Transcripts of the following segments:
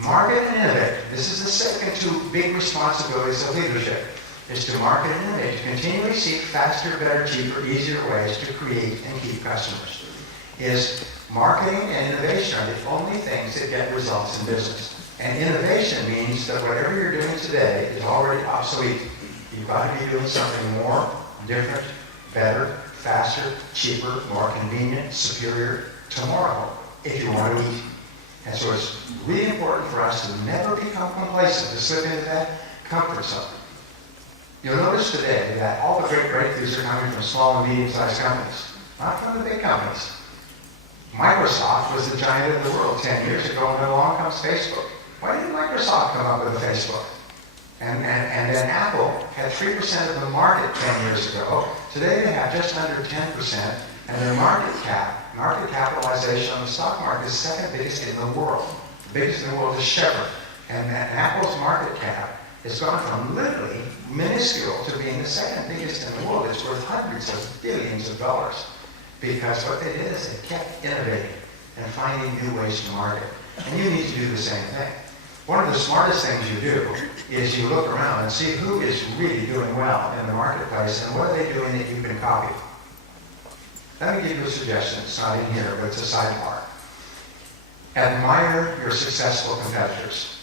Market and innovate. This is the second two big responsibilities of leadership, is to market and innovate, to continually seek faster, better, cheaper, easier ways to create and keep customers. Is marketing and innovation are the only things that get results in business. And innovation means that whatever you're doing today is already obsolete. You've got to be doing something more, different, better, faster, cheaper, more convenient, superior tomorrow if you want to eat. And so it's really important for us to never become complacent, to slip into that comfort zone. You'll notice today that all the great breakthroughs are coming from small and medium-sized companies, not from the big companies. Microsoft was the giant of the world 10 years ago, and then along comes Facebook. Why didn't Microsoft come up with a Facebook? And then Apple had 3% of the market 10 years ago. Today they have just under 10%, and their market capitalization on the stock market is second biggest in the world. The biggest in the world is Chevron. And Apple's market cap has gone from literally minuscule to being the second biggest in the world. It's worth hundreds of billions of dollars. Because what they did is they kept innovating and finding new ways to market. And you need to do the same thing. One of the smartest things you do is you look around and see who is really doing well in the marketplace and what are they doing that you can copy. Let me give you a suggestion. It's not in here, but it's a sidebar. Admire your successful competitors.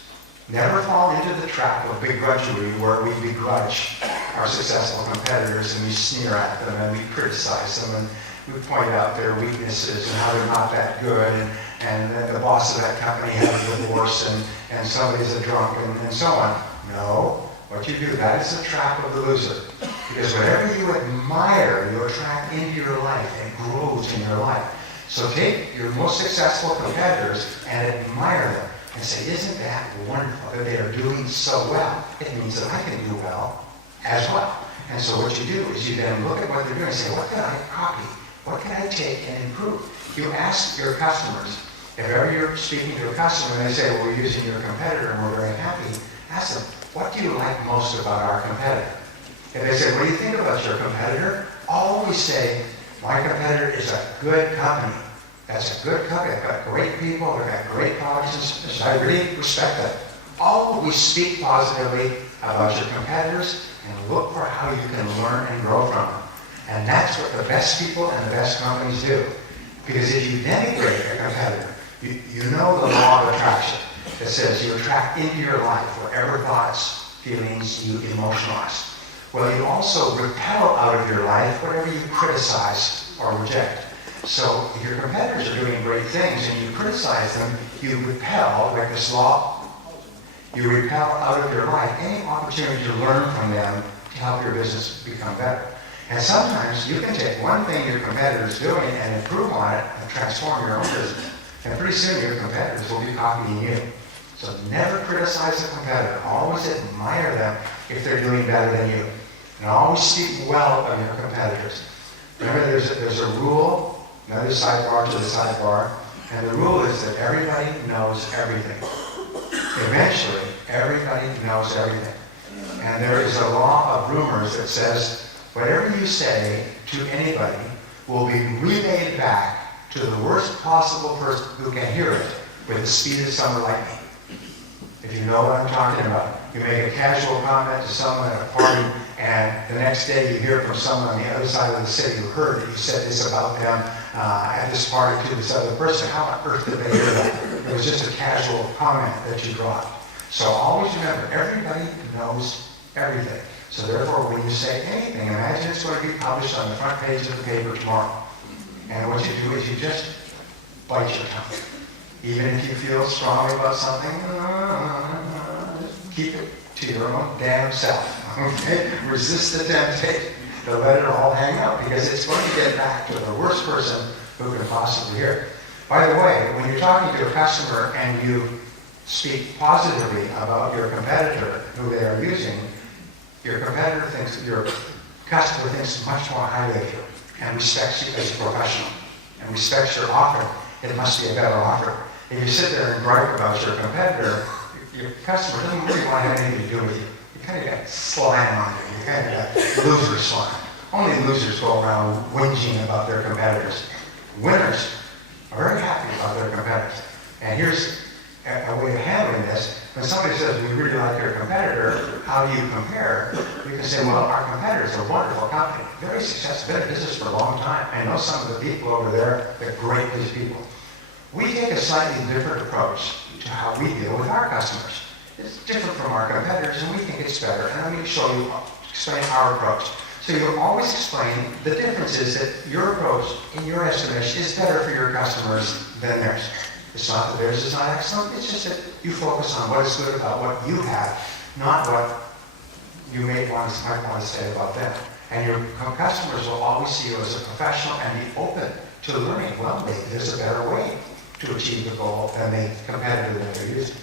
Never fall into the trap of begrudgery where we begrudge our successful competitors and we sneer at them and we criticize them and we point out their weaknesses and how they're not that good and then the boss of that company had a divorce and somebody's a drunk and so on. No, what you do, that is the trap of the loser. Because whatever you admire, you attract into your life and grows in your life. So take your most successful competitors and admire them and say, isn't that wonderful that they are doing so well? It means that I can do well as well. And so what you do is you then look at what they're doing and say, what can I copy? What can I take and improve? You ask your customers, if ever you're speaking to a customer and they say, well, we're using your competitor and we're very happy, ask them, what do you like most about our competitor? If they say, what do you think about your competitor? Always say, my competitor is a good company. That's a good company. They've got great people. They've got great products and services. I really respect that. Always speak positively about your competitors and look for how you can learn and grow from them. And that's what the best people and the best companies do. Because if you denigrate a competitor, you know the law of attraction that says you attract into your life whatever thoughts, feelings you emotionalize. Well, you also repel out of your life whatever you criticize or reject. So if your competitors are doing great things and you criticize them, you repel, like this law, you repel out of your life any opportunity to learn from them to help your business become better. And sometimes you can take one thing your competitor is doing and improve on it and transform your own business. And pretty soon your competitors will be copying you. So never criticize a competitor. Always admire them if they're doing better than you. And always speak well of your competitors. Remember, there's a rule, another sidebar to the sidebar, and the rule is that everybody knows everything. Eventually, everybody knows everything. And there is a law of rumors that says, whatever you say to anybody will be relayed back to the worst possible person who can hear it with the speed of summer lightning. If you know what I'm talking about. You make a casual comment to someone at a party, and the next day you hear from someone on the other side of the city who heard that you said this about them at this party to this other person. How on earth did they hear that? It was just a casual comment that you dropped. So always remember, everybody knows everything. So therefore, when you say anything, imagine it's going to be published on the front page of the paper tomorrow. And what you do is you just bite your tongue. Even if you feel strongly about something, just keep it to your own damn self. Okay? Resist the temptation to let it all hang out, because it's going to get back to the worst person who can possibly hear it. By the way, when you're talking to a customer and you speak positively about your competitor who they are using, your customer thinks much more highly of you and respects you as a professional and respects your offer. It must be a better offer. If you sit there and gripe about your competitor, your customer doesn't really want to have anything to do with you. You kind of got slam on you. You kind of got loser slam. Only losers go around whinging about their competitors. Winners are very happy about their competitors. And here's a way of handling this. When somebody says, we really like your competitor, how do you compare? We can say, well, our competitor is a wonderful company, very successful, been in business for a long time. I know some of the people over there, they're great, these people. We take a slightly different approach to how we deal with our customers. It's different from our competitors, and we think it's better. And let me show you, explain our approach. So you'll always explain the difference is that your approach, in your estimation, is better for your customers than theirs. It's not that theirs is not excellent, it's just that you focus on what is good about what you have, not what you might want to say about them. And your customers will always see you as a professional and be open to learning. Well, maybe there's a better way to achieve the goal than the competitor that they're using.